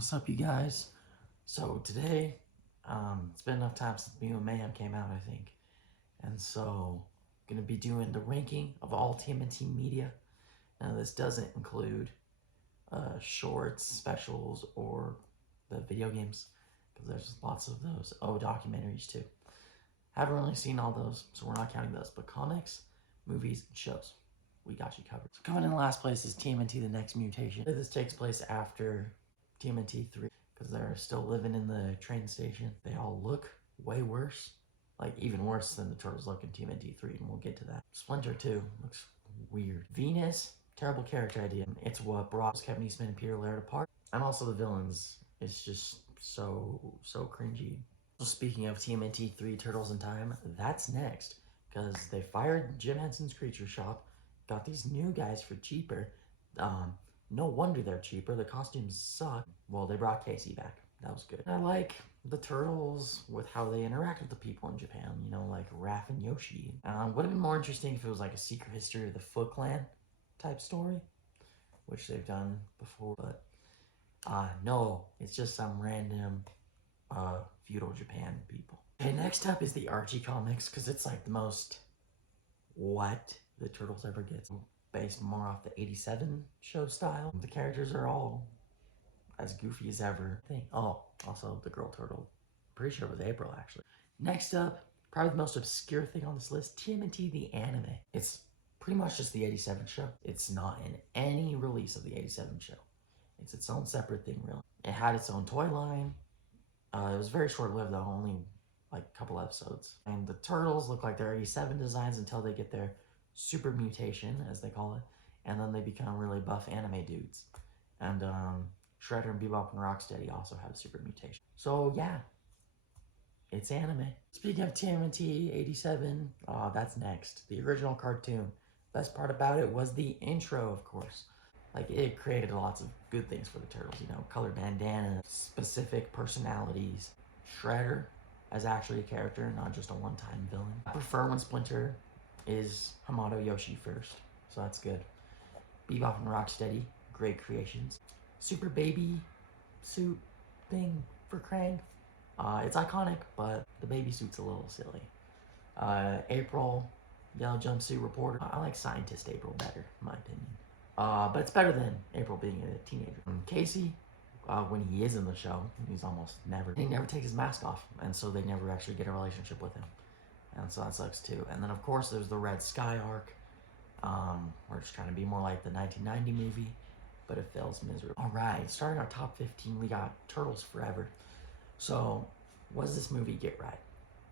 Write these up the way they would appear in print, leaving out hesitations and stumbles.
What's up, you guys? So today, it's been enough time since Mutant Mayhem came out, I think. And so, gonna be doing the ranking of all TMNT media. Now, this doesn't include shorts, specials, or the video games, because there's lots of those. Oh, documentaries too. Haven't really seen all those, so we're not counting those. But comics, movies, and shows, we got you covered. So coming in last place is TMNT: The Next Mutation. This takes place after TMNT 3, because they're still living in the train station. They all look way worse, like even worse than the turtles look in TMNT 3, and we'll get to that. Splinter 2 looks weird. Venus, terrible character idea. It's what brought Kevin Eastman and Peter Laird apart. And also the villains, it's just so cringy. So speaking of TMNT 3 Turtles in Time, that's next, because they fired Jim Henson's Creature Shop, got these new guys for cheaper. No wonder they're cheaper. The costumes suck. Well, they brought Casey back. That was good. I like the turtles with how they interact with the people in Japan, you know, like Raph and Yoshi. Would have been more interesting if it was like a Secret History of the Foot Clan type story, which they've done before, but no, it's just some random feudal Japan people. Okay, next up is the Archie comics, because it's like the most what the Turtles ever gets. Based more off the 87 show style. The characters are all as goofy as ever. Oh, also the girl turtle. Pretty sure it was April, actually. Next up, probably the most obscure thing on this list, TMNT the anime. It's pretty much just the 87 show. It's not in any release of the 87 show. It's its own separate thing, really. It had its own toy line. It was very short-lived, though, only like a couple episodes. And the turtles look like they're 87 designs until they get their super mutation, as they call it, and then they become really buff anime dudes. And Shredder and Bebop and Rocksteady also have super mutation. So yeah, it's anime. Speaking of TMNT 87, that's next. The original cartoon. Best part about it was the intro, of course. Like, it created lots of good things for the turtles, you know, colored bandanas, specific personalities. Shredder as actually a character, not just a one-time villain. I prefer when Splinter is Hamato Yoshi first, so that's good. Bebop and Rocksteady, great creations. Super baby suit thing for Krang. It's iconic, but the baby suit's a little silly. April, yellow jumpsuit reporter. I like Scientist April better, in my opinion. But it's better than April being a teenager. Casey, when he is in the show, he's almost never. He never takes his mask off, and so they never actually get a relationship with him. And so that sucks too. And then of course there's the Red Sky arc. We're just trying to be more like the 1990 movie, but it fails miserably. Alright, starting our top 15, we got Turtles Forever. So, what does this movie get right?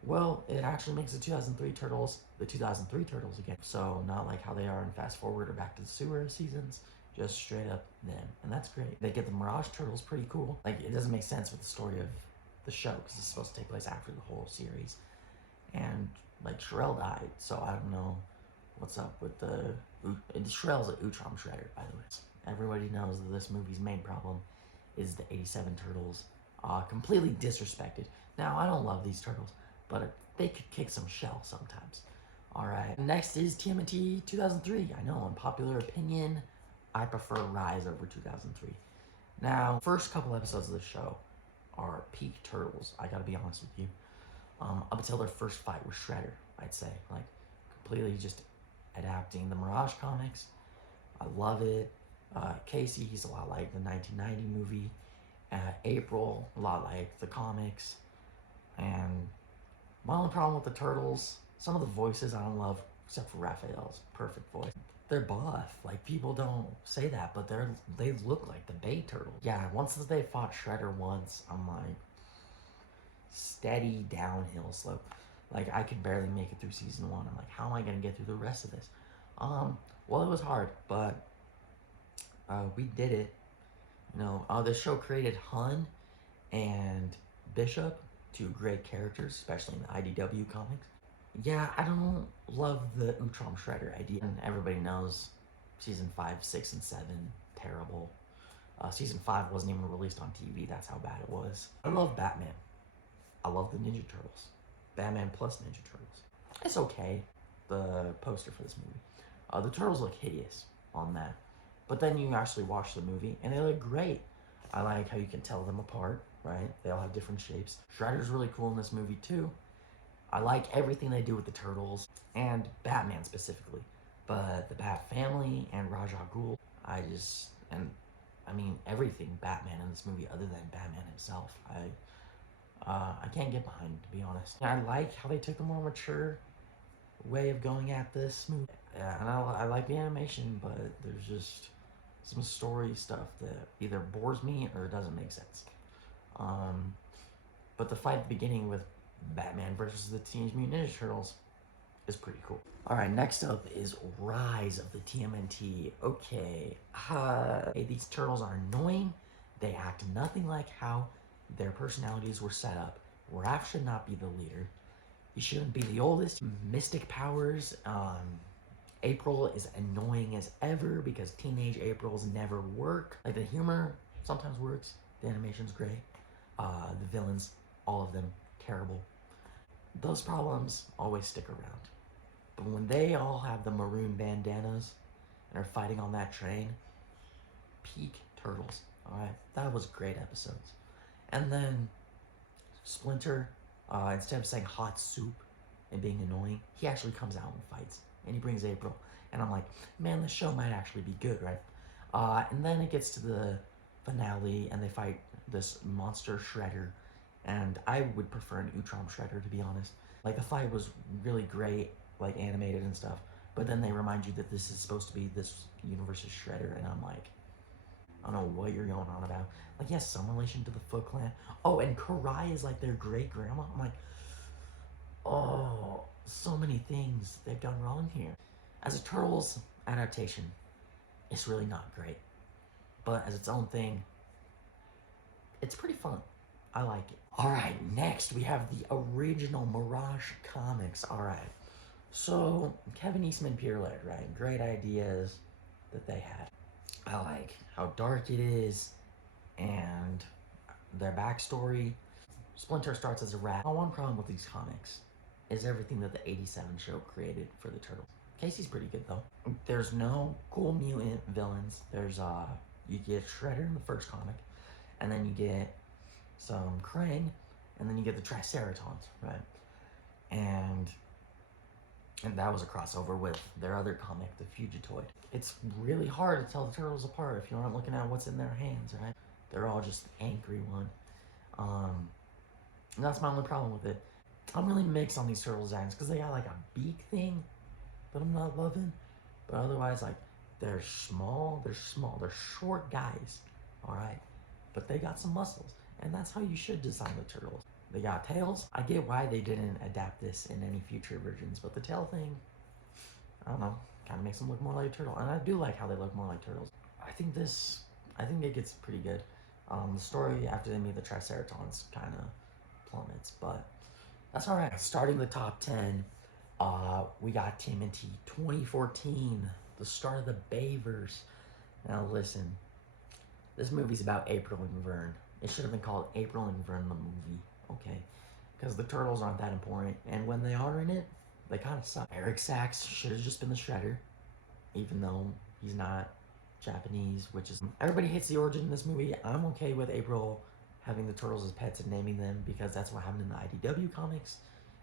Well, it actually makes the 2003 Turtles the 2003 Turtles again. So, not like how they are in Fast Forward or Back to the Sewer seasons, just straight up them. And that's great. They get the Mirage Turtles pretty cool. Like, it doesn't make sense with the story of the show, because it's supposed to take place after the whole series. And like Shrell died, so I don't know what's up with the Shrell's an Utrom Shredder, by the way. Everybody knows that this movie's main problem is the 87 Turtles, completely disrespected. Now, I don't love these turtles, but they could kick some shell sometimes. Alright, next is TMNT 2003. I know, unpopular opinion, I prefer Rise over 2003. Now, first couple episodes of the show are peak Turtles, I gotta be honest with you. Up until their first fight with Shredder, I'd say. Like, completely just adapting the Mirage comics. I love it. Casey, he's a lot like the 1990 movie. April, a lot like the comics. And my only problem with the Turtles, some of the voices I don't love, except for Raphael's perfect voice. They're buff. Like, people don't say that, but they look like the Bay Turtles. Yeah, once they fought Shredder once, I'm like, steady downhill slope. Like, I could barely make it through season 1. I'm like, how am I gonna get through the rest of this? Well, it was hard, but we did it. You know, the show created Hun and Bishop, two great characters, especially in the IDW comics. Yeah, I don't love the Utrom Shredder idea. And everybody knows season 5, 6, and 7, terrible. Season 5 wasn't even released on TV. That's how bad it was. I love Batman. I love the Ninja Turtles. Batman plus Ninja Turtles. It's okay, the poster for this movie. The Turtles look hideous on that. But then you actually watch the movie, and they look great. I like how you can tell them apart, right? They all have different shapes. Shredder's really cool in this movie too. I like everything they do with the Turtles and Batman specifically. But the Bat Family and Ra's al Ghul, I mean everything Batman in this movie other than Batman himself. I can't get behind, to be honest. I like how they took a more mature way of going at this movie. Yeah, and I like the animation, but there's just some story stuff that either bores me or doesn't make sense. But the fight at the beginning with Batman versus the Teenage Mutant Ninja Turtles is pretty cool. Alright, next up is Rise of the TMNT. Okay, hey, these turtles are annoying. They act nothing like how their personalities were set up. Raph should not be the leader. He shouldn't be the oldest. Mystic powers. April is annoying as ever because teenage Aprils never work. Like, the humor sometimes works. The animation's great. The villains, all of them, terrible. Those problems always stick around. But when they all have the maroon bandanas and are fighting on that train, peak Turtles. Alright, that was great episodes. And then Splinter, instead of saying hot soup and being annoying, he actually comes out and fights. And he brings April. And I'm like, man, the show might actually be good, right? And then it gets to the finale and they fight this monster Shredder. And I would prefer an Utrom Shredder, to be honest. Like, the fight was really great, like, animated and stuff. But then they remind you that this is supposed to be this universe's Shredder. And I'm like, I don't know what you're going on about. Like, yes, some relation to the Foot Clan. Oh, and Karai is like their great grandma. I'm like, oh, so many things they've done wrong here. As a Turtles adaptation, it's really not great. But as its own thing, it's pretty fun. I like it. Alright, next we have the original Mirage comics. Alright, so Kevin Eastman Pierre-Laird, right? Great ideas that they had. I like how dark it is and their backstory. Splinter starts as a rat. One problem with these comics is everything that the 87 show created for the Turtles. Casey's pretty good though. There's no cool mutant villains. There's you get Shredder in the first comic, and then you get some Krang, and then you get the Triceratons, right? And that was a crossover with their other comic, The Fugitoid. It's really hard to tell the Turtles apart if you aren't looking at what's in their hands, right? They're all just the angry one. And that's my only problem with it. I'm really mixed on these Turtle designs because they got like a beak thing that I'm not loving. But otherwise, like, they're small, they're short guys, alright? But they got some muscles, and that's how you should design the Turtles. They got tails. I get why they didn't adapt this in any future versions, but the tail thing, I don't know, kind of makes them look more like a turtle. And I do like how they look more like turtles. I think it gets pretty good. The story after they meet the Triceratons kind of plummets, but that's alright. Starting the top 10, we got TMNT 2014, the start of the Bayverse. Now listen, this movie's about April and Vern. It should have been called April and Vern the movie, okay? Because the Turtles aren't that important, and when they are in it, they kind of suck. Eric Sachs should have just been the Shredder, even though he's not Japanese, which is... Everybody hates the origin in this movie. I'm okay with April having the Turtles as pets and naming them, because that's what happened in the IDW comics,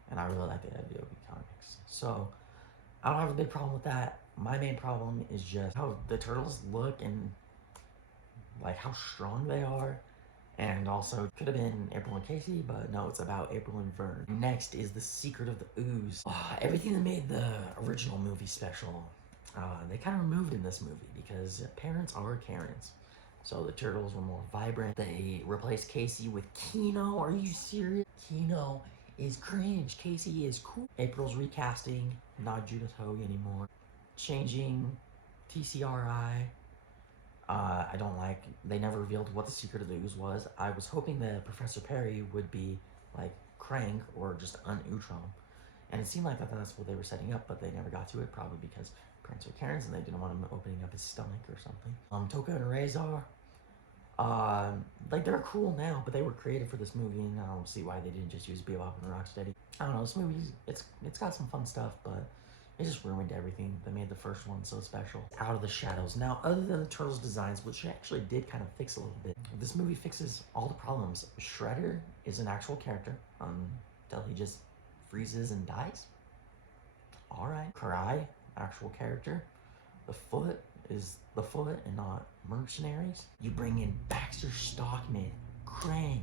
and I really like the IDW comics. So, I don't have a big problem with that. My main problem is just how the Turtles look and, like, how strong they are. And also, could have been April and Casey, but no, it's about April and Vern. Next is The Secret of the Ooze. Everything that made the original movie special, they kind of removed in this movie because parents are Karens. So the Turtles were more vibrant. They replaced Casey with Keno. Are you serious? Keno is cringe. Casey is cool. April's recasting, not Judith Hogue anymore. Changing TCRI. I don't like, they never revealed what the Secret of the Ooze was. I was hoping that Professor Perry would be like Krang or just un-Utrom. And it seemed like that's what they were setting up, but they never got to it, probably because parents are Karens and they didn't want him opening up his stomach or something. Toka and Razor, like, they're cool now, but they were created for this movie, and I don't see why they didn't just use Bebop and Rocksteady. I don't know, this movie, it's got some fun stuff, but It just ruined everything that made the first one so special. Out of the shadows. Now, other than the Turtles designs, which actually did kind of fix a little bit, this movie fixes all the problems. Shredder is an actual character until he just freezes and dies. Alright. Karai, actual character. The Foot is the Foot and not mercenaries. You bring in Baxter Stockman, Krang,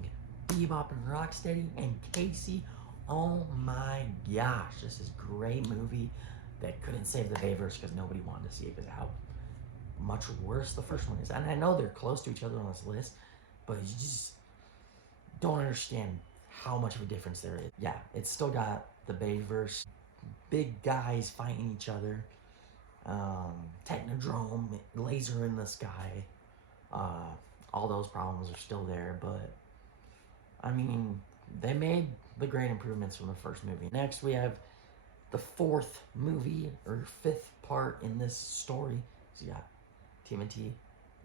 Bebop and Rocksteady, and Casey. Oh my gosh, this is a great movie that couldn't save the Bayverse because nobody wanted to see it because of how much worse the first one is. And I know they're close to each other on this list, but you just don't understand how much of a difference there is. Yeah, it's still got the Bayverse, big guys fighting each other, Technodrome, laser in the sky. All those problems are still there, but I mean, they made the great improvements from the first movie. Next, we have the fourth movie, or fifth part in this story. So you got TMNT,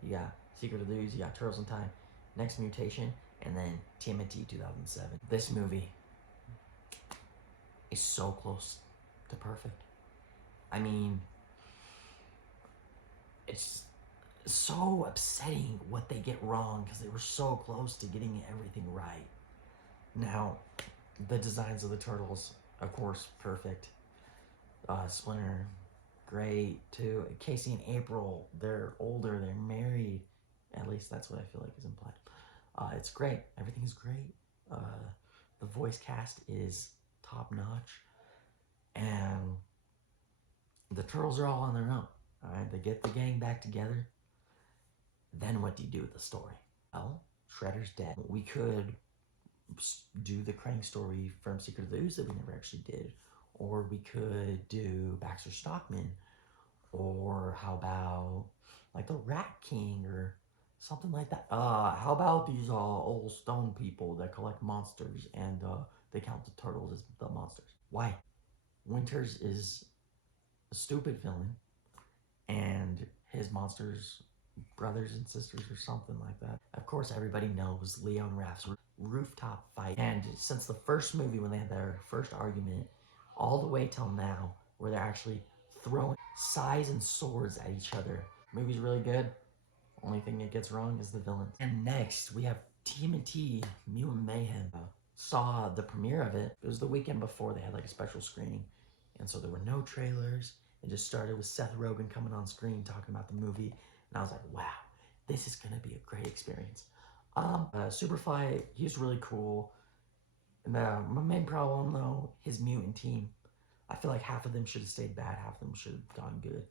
you got Secret of the Ooze, you got Turtles in Time, Next Mutation, and then TMNT 2007. This movie is so close to perfect. I mean, it's so upsetting what they get wrong because they were so close to getting everything right. Now, the designs of the Turtles, of course, perfect. Splinter, great too. Casey and April, they're older, they're married. At least that's what I feel like is implied. It's great. Everything is great. The voice cast is top notch. And the Turtles are all on their own. Alright, they get the gang back together. Then what do you do with the story? Well, Shredder's dead. We could do the Krang story from Secret of the Ooze that we never actually did. Or we could do Baxter Stockman. Or how about like the Rat King or something like that. How about these old stone people that collect monsters and they count the turtles as the monsters? Why? Winters is a stupid villain and his monsters brothers and sisters or something like that. Of course, everybody knows Leo and Raph's rooftop fight. And since the first movie, when they had their first argument, all the way till now, where they're actually throwing sais and swords at each other. Movie's really good. Only thing it gets wrong is the villains. And next, we have TMNT Mutant Mayhem. Saw the premiere of it. It was the weekend before they had like a special screening. And so there were no trailers. It just started with Seth Rogen coming on screen talking about the movie. And I was like, wow, this is going to be a great experience. Superfly, he's really cool. And my main problem, though, his mutant team. I feel like half of them should have stayed bad, half of them should have gone good.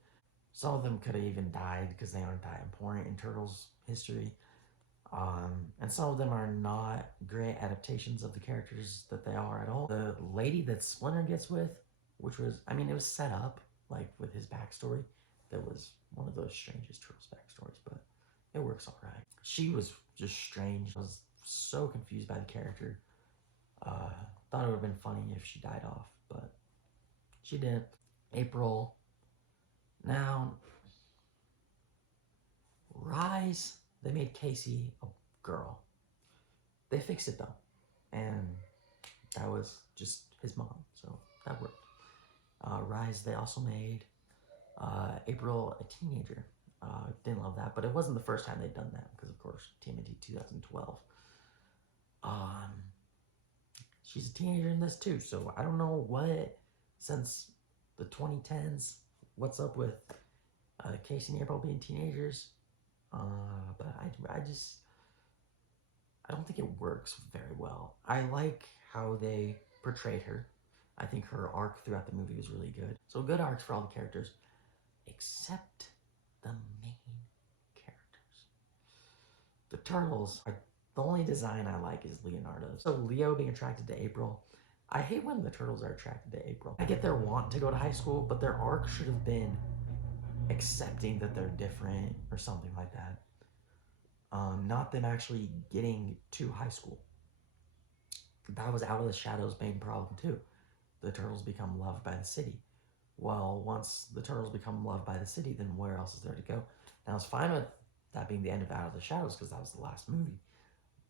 Some of them could have even died because they aren't that important in Turtles history. And some of them are not great adaptations of the characters that they are at all. The lady that Splinter gets with, which was, I mean, it was set up, like, with his backstory. That was one of those strangest Turtles backstories, but it works all right. She was just strange. I was so confused by the character. Thought it would have been funny if she died off, but she didn't. April. Now, Rise, they made Casey a girl. They fixed it though, and that was just his mom, so that worked. Rise, they also made April a teenager. Didn't love that, but it wasn't the first time they'd done that because, of course, TMNT 2012. She's a teenager in this too, so I don't know what, since the 2010s, what's up with Casey and April being teenagers. But I don't think it works very well. I like how they portrayed her. I think her arc throughout the movie was really good. So good arcs for all the characters, except the main characters. The Turtles, the only design I like is Leonardo's. So Leo being attracted to April. I hate when the Turtles are attracted to April. I get their want to go to high school, but their arc should have been accepting that they're different or something like that. Not them actually getting to high school. That was Out of the Shadows' main problem too. The Turtles become loved by the city. Well, once the Turtles become loved by the city, then where else is there to go? Now, I was fine with that being the end of Out of the Shadows because that was the last movie.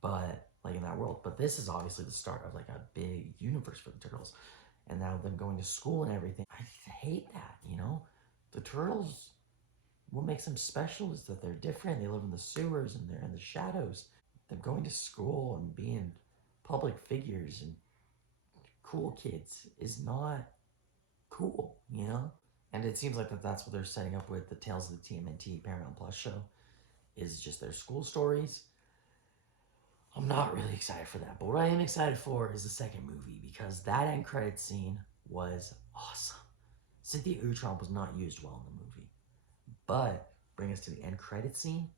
But, like, in that world. But this is obviously the start of, like, a big universe for the Turtles. and now them going to school and everything. I hate that, you know? The turtles, what makes them special is that they're different. They live in the sewers and they're in the shadows. Them going to school and being public figures and cool kids is not cool, you know? And it seems like that's what they're setting up with the Tales of the TMNT Paramount Plus show, is just their school stories. I'm not really excited for that, but what I am excited for is the second movie, because that end credit scene was awesome. Cynthia Utrom was not used well in the movie, but bring us to the end credit scene,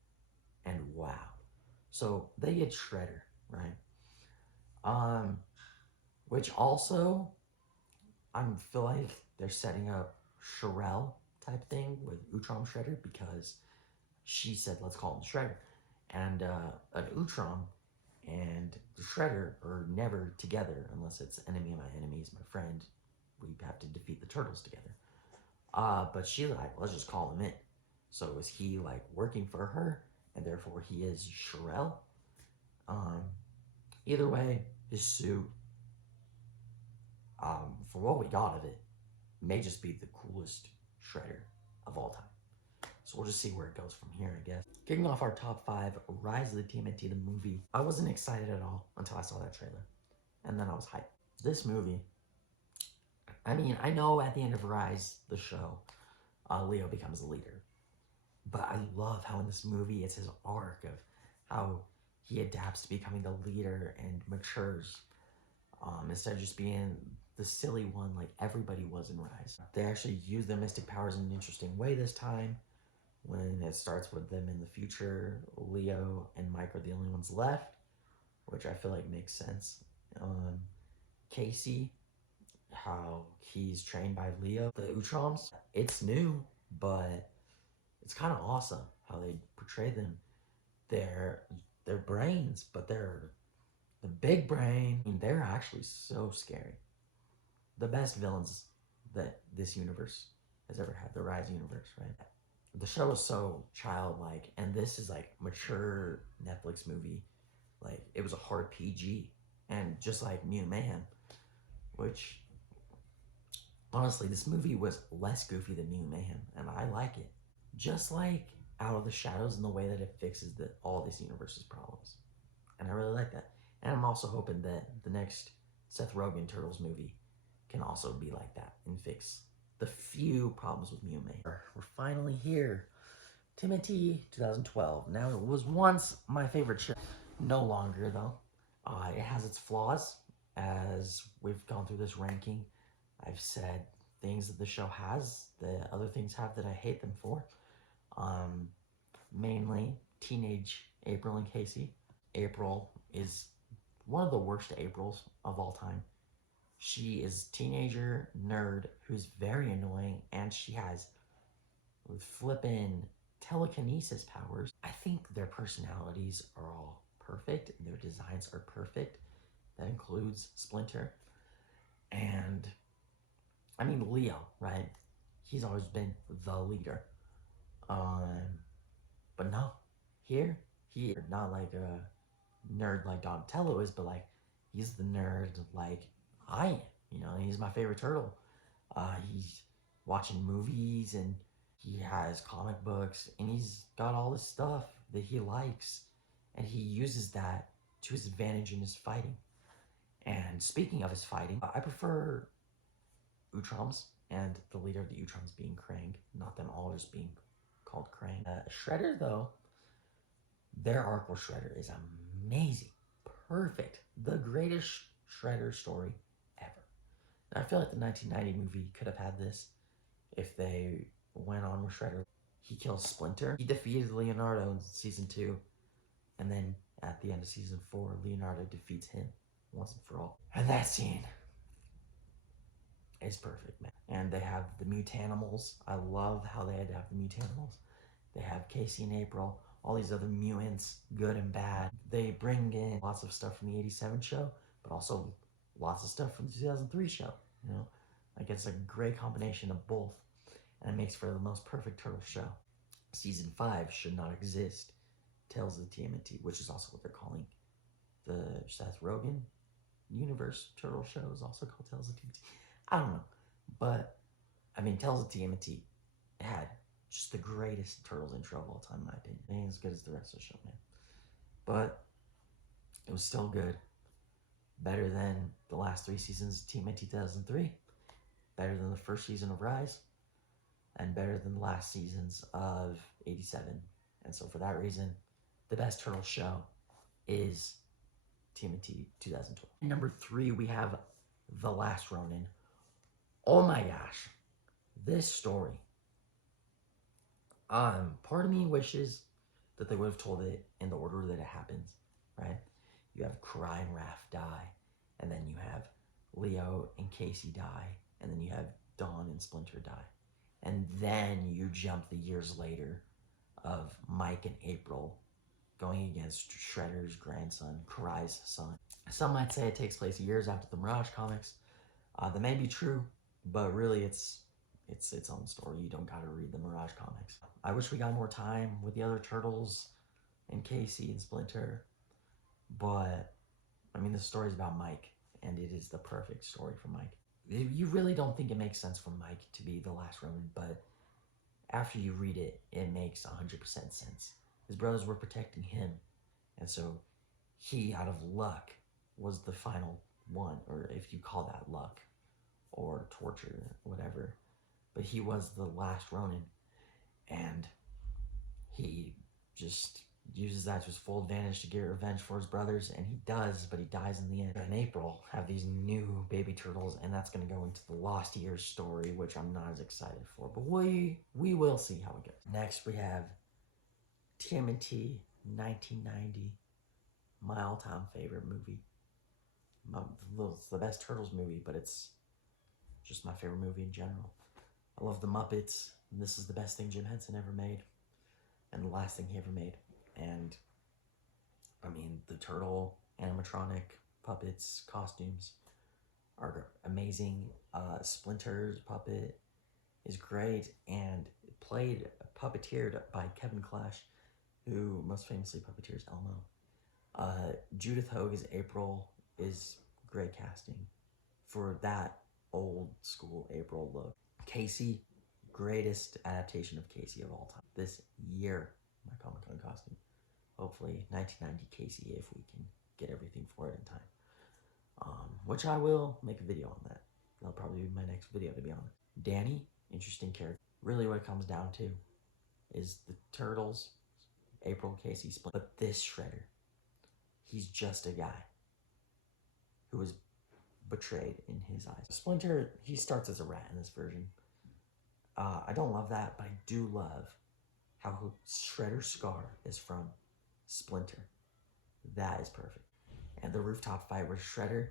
and wow. So they get Shredder, right? Which also, I feel like they're setting up Sherelle type thing with Utrom Shredder, because she said, let's call him Shredder. And an Utrom and the Shredder are never together unless it's enemy of my enemy is my friend. We have to defeat the turtles together. But she like, let's just call him in. So is he like working for her, and therefore he is Sherelle? Either way, his suit, for what we got of it, may just be the coolest Shredder of all time. So we'll just see where it goes from here, I guess. Kicking off our top 5, Rise of the TMNT, the movie. I wasn't excited at all until I saw that trailer. And then I was hyped. This movie, I mean, I know at the end of Rise, the show, Leo becomes the leader. But I love how in this movie, it's his arc of how he adapts to becoming the leader and matures. Instead of just being the silly one like everybody was in Rise. They actually use their mystic powers in an interesting way this time. When it starts with them in the future, Leo and Mike are the only ones left, which I feel like makes sense. Casey, how he's trained by Leo. The Utroms, it's new, but it's kind of awesome how they portray them. They're brains, but they're the big brain. I mean, they're actually so scary. The best villains that this universe has ever had, the Rise universe, right? The show is so childlike, and this is like mature Netflix movie. Like, it was a hard PG, and just like Mutant Mayhem, which honestly, this movie was less goofy than Mutant Mayhem, and I like it. Just like Out of the Shadows, in the way that it fixes all this universe's problems, and I really like that. And I'm also hoping that the next Seth Rogen Turtles movie can also be like that and fix the few problems with Mutant Mayhem. We're finally here. TMNT 2012. Now, it was once my favorite show. No longer, though. It has its flaws. As we've gone through this ranking, I've said things that the show has that other things have that I hate them for. Mainly teenage April and Casey. April is one of the worst Aprils of all time. She is teenager nerd who's very annoying, and she has flippin' telekinesis powers. I think their personalities are all perfect. Their designs are perfect. That includes Splinter. And, I mean, Leo, right? He's always been the leader. But no, here, he not like a nerd like Donatello is, but like, he's the nerd like I am. You know, he's my favorite turtle. He's watching movies, and he has comic books, and he's got all this stuff that he likes, and he uses that to his advantage in his fighting. And speaking of his fighting, I prefer Utroms, and the leader of the Utroms being Krang, not them all just being called Krang. Shredder, though, their arc with Shredder is amazing. Perfect. The greatest Shredder story ever. I feel like the 1990 movie could have had this if they went on with Shredder. He kills Splinter. He defeated Leonardo in season 2. And then at the end of season 4, Leonardo defeats him once and for all. And that scene is perfect, man. And they have the Mutanimals. I love how they had to have the Mutanimals. They have Casey and April, all these other mutants, good and bad. They bring in lots of stuff from the 87 show, but also lots of stuff from the 2003 show, you know? Like, it's a great combination of both, and it makes for the most perfect Turtle show. Season 5 should not exist. Tales of the TMNT, which is also what they're calling the Seth Rogen universe Turtle show, is also called Tales of the TMNT. I don't know. But, I mean, Tales of TMNT had just the greatest Turtles intro of all time, in my opinion. It ain't as good as the rest of the show, man. But it was still good. Better than the last 3 seasons of TMNT 2003. Better than the first season of Rise. And better than the last seasons of 87. And so for that reason, the best Turtles show is TMNT 2012. Number 3, we have The Last Ronin. Oh my gosh. This story. Part of me wishes that they would have told it in the order that it happens, right? You have Karai and Raph die, and then you have Leo and Casey die, and then you have Dawn and Splinter die. And then you jump the years later of Mike and April going against Shredder's grandson, Karai's son. Some might say it takes place years after the Mirage comics. That may be true, but really it's its own story. You don't gotta read the Mirage comics. I wish we got more time with the other Turtles and Casey and Splinter, but I mean, the story's about Mike, and it is the perfect story for Mike. You really don't think it makes sense for Mike to be the last Ronin, but after you read it, it makes 100% sense. His brothers were protecting him, and so he, out of luck, was the final one, or if you call that luck, or torture, whatever. But he was the last Ronin, and he just uses that to his full advantage to get revenge for his brothers, and he does, but he dies in the end. In April, have these new baby turtles, and that's going to go into the Lost Years story, which I'm not as excited for, but we will see how it goes. Next, we have TMNT 1990, my all-time favorite movie. It's the best Turtles movie, but it's just my favorite movie in general. I love the Muppets, and this is the best thing Jim Henson ever made, and the last thing he ever made. And I mean, the turtle animatronic puppets costumes are amazing. Splinter's puppet is great, and puppeteered by Kevin Clash, who most famously puppeteers Elmo. Judith Hogue as April is great casting for that old school April look. Casey, greatest adaptation of Casey of all time. This year, my Comic-Con costume. Hopefully 1990 Casey, if we can get everything for it in time. Which I will make a video on that. That'll probably be my next video, to be honest. Danny, interesting character. Really what it comes down to is the Turtles, April, Casey, Splinter. But this Shredder, he's just a guy who was betrayed in his eyes. Splinter, he starts as a rat in this version. I don't love that, but I do love how Shredder's scar is from Splinter. That is perfect. And the rooftop fight where Shredder,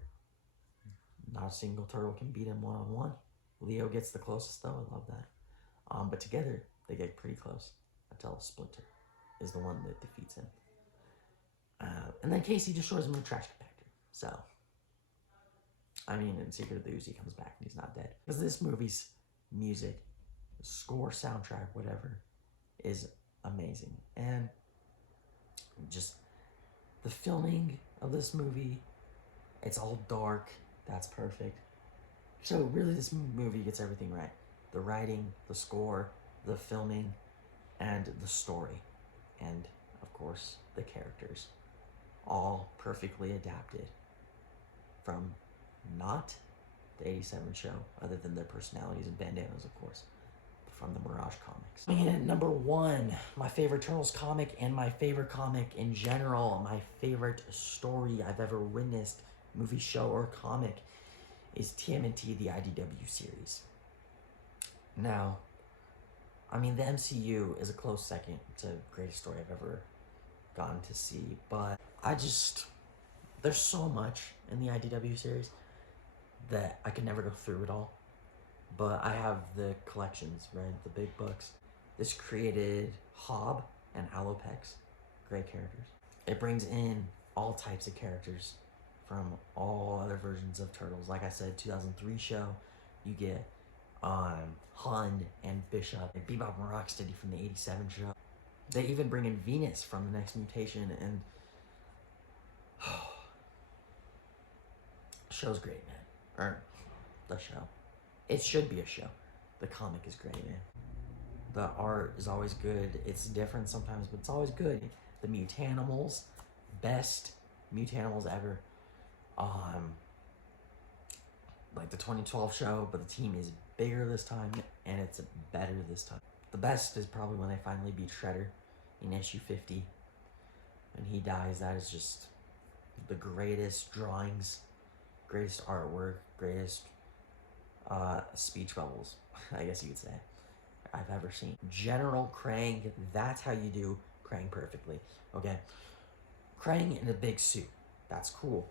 not a single turtle can beat him one-on-one. Leo gets the closest though, I love that. But together, they get pretty close until Splinter is the one that defeats him. And then Casey destroys him with a trash compactor. So, I mean, in Secret of the Ooze, he comes back and he's not dead. Because this movie's music, score, soundtrack, whatever, is amazing. And just the filming of this movie, it's all dark. That's perfect. So really this movie gets everything right. The writing, the score, the filming, and the story. And, of course, the characters. All perfectly adapted from not the 87 show, other than their personalities and bandanas, of course, from the Mirage comics. Coming in at number 1, my favorite Turtles comic and my favorite comic in general, my favorite story I've ever witnessed, movie, show, or comic, is TMNT, the IDW series. Now, I mean, the MCU is a close second to the greatest story I've ever gotten to see, but there's so much in the IDW series that I could never go through it all. But I have the collections, right? The big books. This created Hob and Alopex. Great characters. It brings in all types of characters from all other versions of Turtles. Like I said, 2003 show, you get Hun and Bishop, and Bebop and Rocksteady from the 87 show. They even bring in Venus from the Next Mutation, and show's great, man. Or the show. it should be a show. The comic is great, man. The art is always good. It's different sometimes, but it's always good. The Mutanimals, best Mutanimals ever. Like the 2012 show, but the team is bigger this time and it's better this time. The best is probably when they finally beat Shredder in issue 50. When he dies, that is just the greatest drawings, greatest artwork, greatest speech bubbles, I guess you could say, I've ever seen. General Krang, that's how you do Krang perfectly. Okay, Krang in a big suit, that's cool.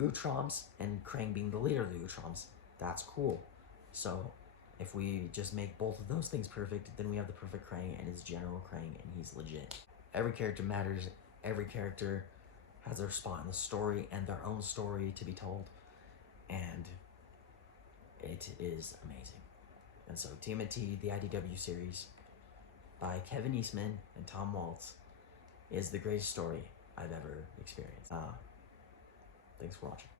Utroms and Krang being the leader of the Utroms, that's cool. So if we just make both of those things perfect, then we have the perfect Krang, and it's General Krang, and he's legit. Every character matters. Every character has their spot in the story and their own story to be told, and it is amazing. And so TMNT, the IDW series by Kevin Eastman and Tom Waltz, is the greatest story I've ever experienced. Thanks for watching.